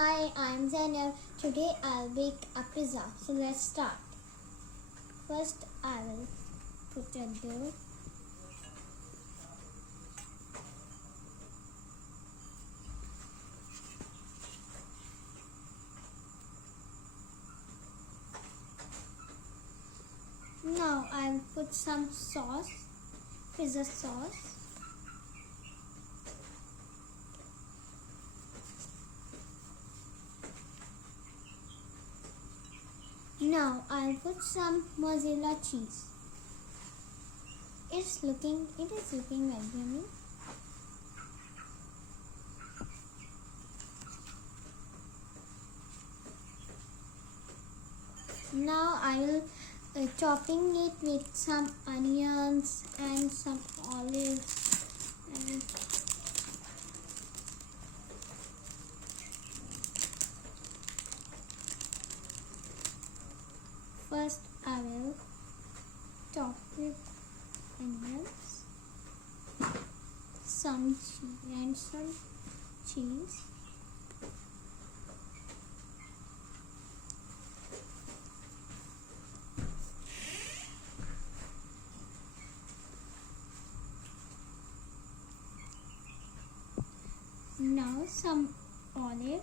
Hi, I'm Zainab. Today I'll bake a pizza. So let's start. First I will put a dough. Now I'll put some sauce, pizza sauce. Now I'll put some mozzarella cheese. It is looking very yummy. Now I will chopping it with some onions and some olives and first I will chop with onions, some cheese. Now some olives.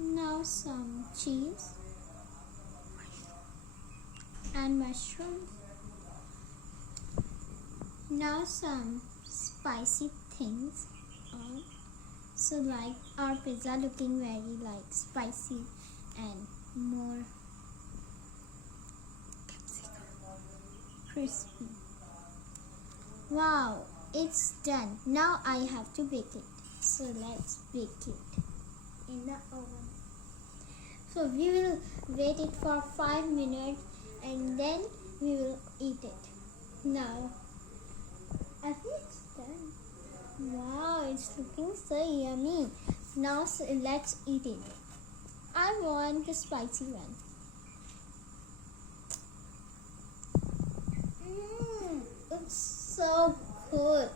Now some cheese and mushrooms. Now some spicy things. So like our pizza looking very like spicy and more crispy. Wow, it's done. Now I have to bake it. So let's bake it in the oven. So we will wait it for 5 minutes and then we will eat it. Now I think it's done. Wow, it's looking so yummy. Now let's eat it. I want the spicy one. It's so good.